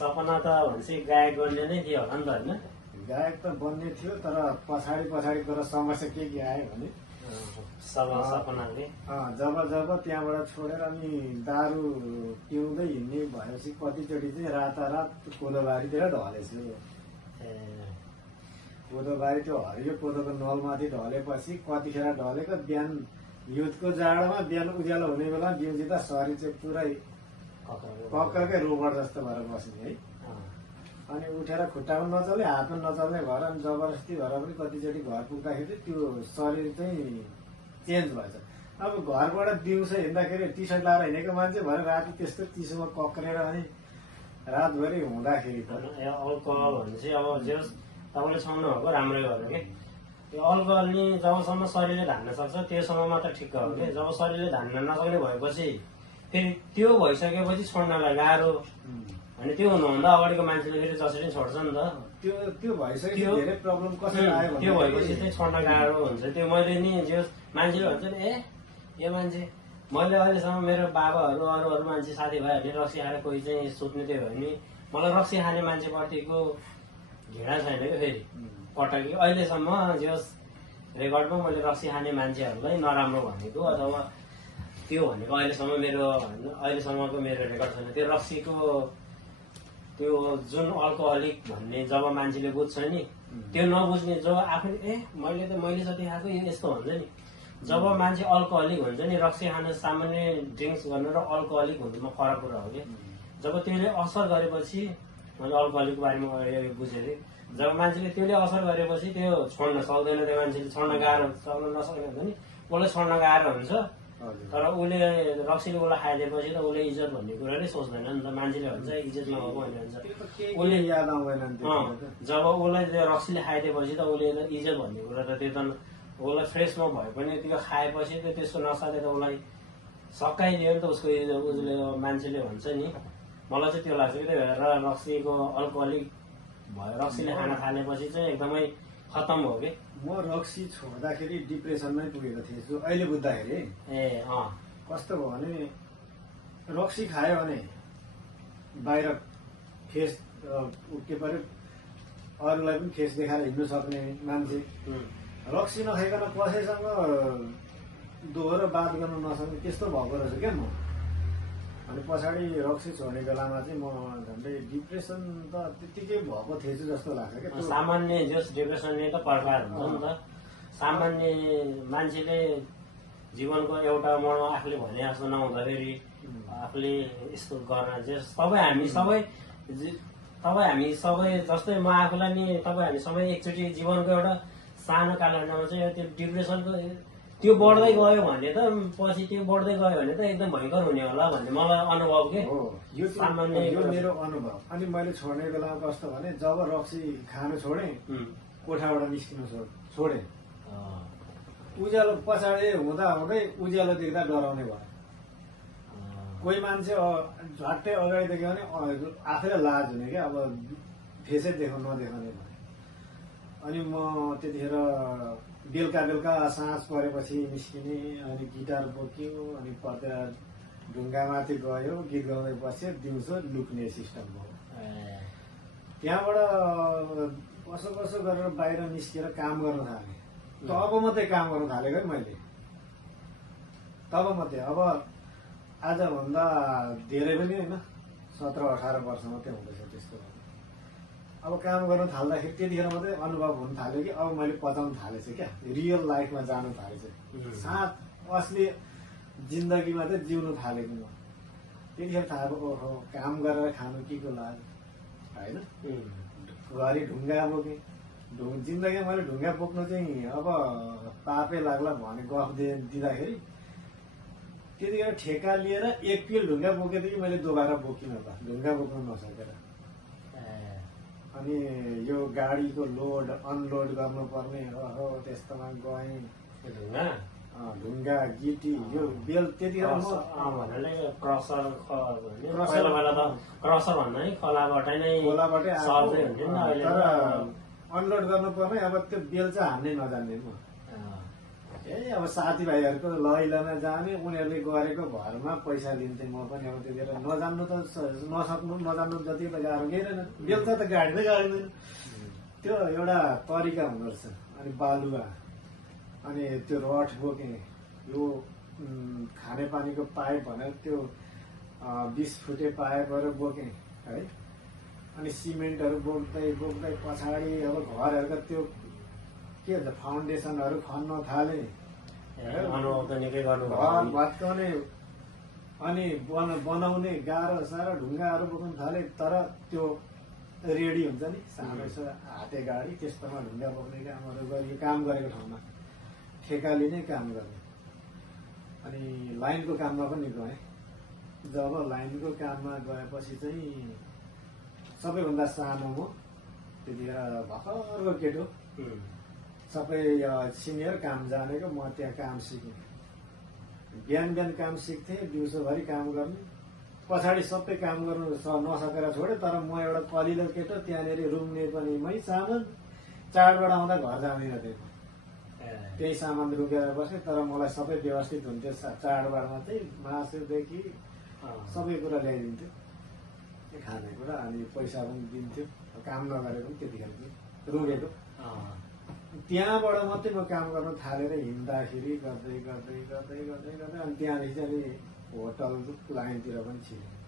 सपना त भन्छ गायक गर्ने नै थियो होला नि त होइन? गायक त बन्ने थियो, तर पछाडि गएर समस्या के आयो भने सपनाले जब त्यहाँबाट छोडेर अनि दारू पिउँदै हिँड्ने भएपछि कतिचोटि चाहिँ रातारात कोदोबारीतिर ढलेछु। कोदोबारी त्यो हरियो कोदोको नलमाथि ढलेपछि कतिखेर ढलेको बिहान हिउँदको जाडोमा बिहान उज्यालो हुने बेला बिउजिँदा शरीर चाहिँ पुरै कक्करकै रोबट जस्तो भएर बस्ने है। अनि उठेर खुट्टामा नचल्ने, हातमा नचल्ने भएर अनि जबरजस्ती भएर पनि कतिचोटि घर पुग्दाखेरि त्यो शरीर चाहिँ चेन्ज भएछ। अब घरबाट दिउँसो हिँड्दाखेरि टी सर्ट लाएर हिँडेको मान्छे भएर राति त्यस्तो चिसोमा कक्रेर अनि रातभरि हुँदाखेरि त अल्कोहल भनेपछि अब जे तपाईँले छाउनु भएको राम्रै गर्यो कि त्यो अल्कोहल नि जबसम्म शरीरले धान्न सक्छ त्योसम्म मात्र ठिक हो कि जब शरीरले धान्न नसक्ने भएपछि फेरि त्यो भइसकेपछि छोड्नलाई गाह्रो। अनि त्यो हुनुभन्दा अगाडिको मान्छेले फेरि जसरी छोड्छ नि त त्यो भइसक्यो। धेरै प्रब्लम कसरी आयो त्यो भएपछि चाहिँ छोड्न गाह्रो हुन्छ। त्यो मैले नि जे मान्छेले भन्छ नि यो मान्छे मैले अहिलेसम्म मेरो बाबाहरू अरू मान्छे साथीभाइहरूले रक्सी खाएर कोही चाहिँ सुत्ने त्यो भयो नि मलाई रक्सी खाने मान्छेप्रतिको घृणा छैन क्या फेरि पटक अहिलेसम्म जे रेकर्डमा मैले रक्सी खाने मान्छेहरूलाई नराम्रो भनेको अथवा त्यो भनेको अहिलेसम्मको मेरो रेकर्ड छैन। त्यो रक्सीको त्यो जुन अल्कोहलिक भन्ने जब मान्छेले बुझ्छ नि त्यो नबुझ्ने जब आफूले मैले जति खाएको यस्तो हुन्छ नि। जब मान्छे अल्कोहलिक हुन्छ नि रक्सी खान सामान्य ड्रिङ्क्स गर्न र अल्कोहलिक हुनुमा फरक कुरा हो कि जब त्यसले असर गरेपछि मैले अल्कोहलिकको बारेमा बुझेँ कि जब मान्छेले त्यसले असर गरेपछि त्यो छोड्न सक्दैन। त्यो मान्छेले छोड्न गाह्रो छोड्न नसक्ने हुन्छ नि उसलाई छोड्न गाह्रो हुन्छ। तर उसले रक्सीले उसलाई खाइदिएपछि त उसले इज्जत भन्ने कुरा नै सोच्दैन नि त। मान्छेले भन्छ इज्जत नभएको भन्ने भन्छ उसले याद आउँदैन। जब उसलाई रक्सीले खाइदिएपछि त उसले इज्जत भन्ने कुरा त त्यो त उसलाई फ्रेसमा भए पनि त्यो खाएपछि त त्यसको नसाले त उसलाई सकाइदियो नि त उसको उसले मान्छेले भन्छ नि। मलाई चाहिँ त्यो लाग्छ कि त्यही भएर रक्सीको अल्कोहलिक भयो रक्सीले खान थालेपछि चाहिँ एकदमै खतम हो कि। म रक्सी छोड्दाखेरि डिप्रेसनमै पुगेको थिएछु अहिले बुझ्दाखेरि। कस्तो भयो भने रक्सी खायो भने बाहिर फेस के पर्यो अरूलाई पनि फेस देखाएर हिँड्नु सक्ने मान्छे रक्सी नखाइकन कसैसँग दोहोरो बात गर्न नसक्ने त्यस्तो भएको रहेछ क्या म। अनि पछाडि रक्सी छोड्ने बेलामा चाहिँ म झन्डै डिप्रेसन त त्यतिकै भएको थिएछु जस्तो लाग्छ क्या। सामान्य जस डिप्रेसनले त प्रकार हुन्छ नि त। सामान्य मान्छेले जीवनको एउटा मोडमा आफूले भने जस्तो नहुँदाखेरि आफूले यस्तो गर्न तपाईँ हामी सबै जस्तै म आफूलाई नि तपाईँ हामी सबै एकचोटि जीवनको एउटा सानो कालखण्डमा चाहिँ त्यो डिप्रेसनको त्यो बढ्दै गयो भने त पछि त्यो बढ्दै गयो भने त एकदम भयङ्कर हुने होला भन्ने मलाई अनुभव के हो। यो मेरो अनुभव। अनि मैले छोड्ने बेलामा कस्तो भने जब रक्सी खानु छोडेँ कोठाबाट निस्किनु छोडेँ उज्यालो पछाडि हुँदै उज्यालो देख्दा डराउने भयो। कोही मान्छे झट्टै अगाडि देख्यो भने आफैलाई लाज हुने क्या अब फेसै नदेखाउने भयो। अनि म त्यतिखेर बेलुका साँझ परेपछि निस्किने अनि गिटार बोक्यो अनि पर्दा ढुङ्गामाथि गयो गीत गाउँदै बस्यो दिउँसो लुक्ने सिस्टम भयो। त्यहाँबाट कसो गरेर बाहिर निस्केर काम गर्न थालेँ। तब मात्रै काम गर्न थालेको है मैले। तब मात्रै अब आजभन्दा धेरै पनि होइन 17-18 वर्ष मात्रै हुँदैछ त्यस्तो। अब काम गर्न थाल्दाखेरि त्यतिखेर मात्रै अनुभव हुन थाल्यो कि अब मैले पचाउन थालेछ क्या रियल लाइफमा जानु थालेछ। साथ असली जिन्दगीमा चाहिँ जिउनु थालेको म त्यतिखेर थाहा भयो ओहो काम गरेर खानु के को लाग्यो होइन। घरि ढुङ्गा बोकेँ जिन्दगीमा मैले ढुङ्गा बोक्नु चाहिँ अब पापै लाग्ला भने गफ दिँदाखेरि त्यतिखेर ठेका लिएर 1 किलो ढुङ्गा बोकेदेखि मैले दोबारा बोकिनँ त ढुङ्गा बोक्नु नसकेर। अनि यो गाडीको लोड अनलोड गर्नुपर्ने हो त्यस्तोमा गएँ। ढुङ्गा गिटी यो बेल त्यतिखेर क्रसर भन्दा नि खोलाबाटै तर अनलोड गर्नुपर्ने अब त्यो बेल चाहिँ हान्नै नजान्ने म। अब साथीभाइहरूको लैलामा जाने उनीहरूले गरेको भरमा पैसा लिन्थे म पनि अब त्यतिखेर नजान्नु त नसक्नु नजान्नु जति त गाह्रो गेरेन बेलुका त गाडी नै गाडिँदैन त्यो एउटा तरिका हुँदो रहेछ अनि बालुवा अनि त्यो रड बोके यो खानेपानीको पाइप भनेर त्यो 20 फुटे पाइपहरू बोके है अनि सिमेन्टहरू बोक्दै बोक्दै पछाडि अब घरहरूको त्यो के भन्छ फाउन्डेसनहरू खन्न थाले अनुभव त निकै घर गर्नुभयो भत्काउने अनि बनाउने गाह्रो साह्रो ढुङ्गाहरू बोक्नु थाले तर त्यो रेडी हुन्छ नि सानो हाते गाडी त्यस्तोमा ढुङ्गा बोक्ने कामहरू गरियो काम गरेको ठाउँमा ठेका लिने काम गर्ने अनि लाइनको काममा पनि गएँ जब लाइनको काममा गएपछि चाहिँ सबैभन्दा सानो म त्यतिखेर भर्खरको केटो सबै सिनियर काम जानेको म त्यहाँ काम सिकेँ बिहान बिहान काम सिक्थेँ दिउँसोभरि काम गर्ने पछाडि सबै काम गर्नु नसकेर छोडेँ तर म एउटा कलिलो केटो त्यहाँनिर रुङ्ने पनि मै सामान चाडबाट आउँदा घर जाँदैन थिएँ त्यही सामान रुकेर बसेँ तर मलाई सबै व्यवस्थित हुन्थ्यो चाडबाडमा चाहिँ मासुदेखि सबै कुरा ल्याइदिन्थ्यो खानेकुरा अनि पैसा पनि दिन्थ्यो काम नगरेको पनि त्यतिखेर रुगेको त्यहाँबाट मात्रै म काम गर्न थालेर हिँड्दाखेरि गर्दै गर्दै गर्दै गर्दै गर्दै अनि त्यहाँदेखि चाहिँ होटल लाइनतिर पनि छिरेँ